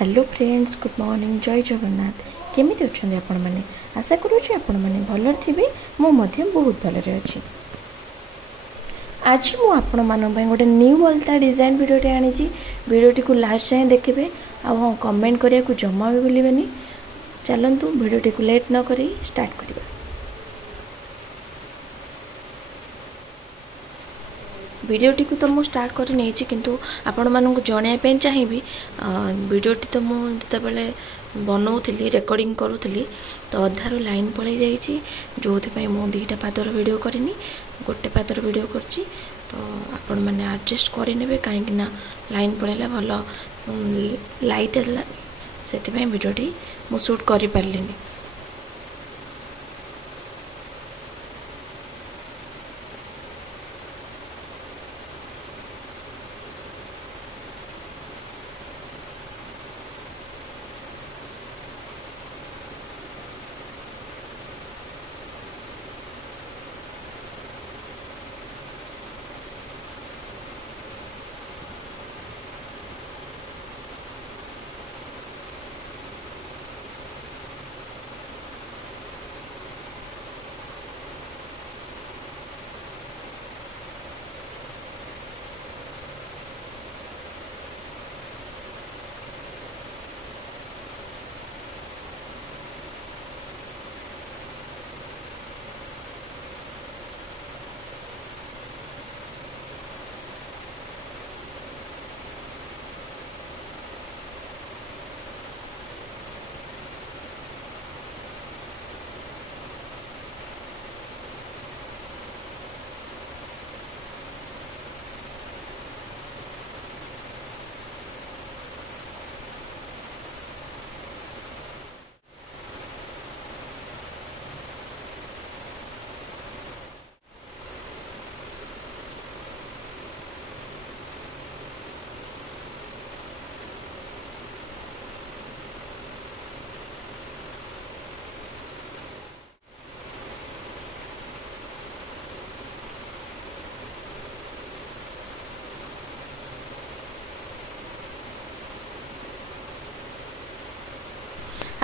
Hello friends, good morning, जय जगन्नाथ। केमिति अच्छे आपण मैंने? आशा करुँच आपण मैंने भलर थे। मुझे बहुत भलरे अच्छी। आज मुझे गोटे न्यू अलता डिजाइन भिडियोटे आनी। भिडियोटी को लास्ट जाए देखिए। हाँ, कमेंट करने को जमा भी भूलें। चलतु भिडियोटी को लेट न करी स्टार्ट करिबा। भिडियोटी को तो मुझे स्टार्ट कर नहीं किंतु आपण मानक जनवाई चाहिए। भिडियोटी तो मुझे बेले बनाऊली रेकर्डिंग करूली तो अधारू लाइन पलि जाइए जो मुझे दुईटा पादर वीडियो करनी गोटे पादर वीडियो करची। तो आपण मैंने एडजस्ट करे कहीं लाइन पलैला भल लाइट है से भिडियोटी मुझे शूट कर पारे।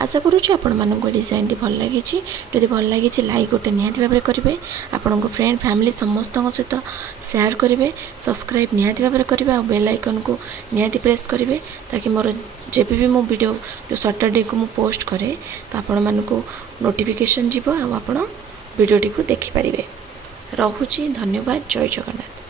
आशा करुँच आपण मानक डिजाइन भल लगी। जदि भल लगी लाइक गोटे निहाती भाव करेंगे। आपण फ्रेंड फैमिली समस्त सहित शेयर करेंगे। सब्सक्राइब निहाती भाव करेंगे और बेल आइकन को निहाती प्रेस करेंगे ताकि मोर जब भी मो वीडियो जो सैटरडे को मु पोस्ट करे तो आपण मानक नोटिफिकेशन जीव आप वीडियोटी को देखिपारे। रहुची, धन्यवाद, जय जगन्नाथ।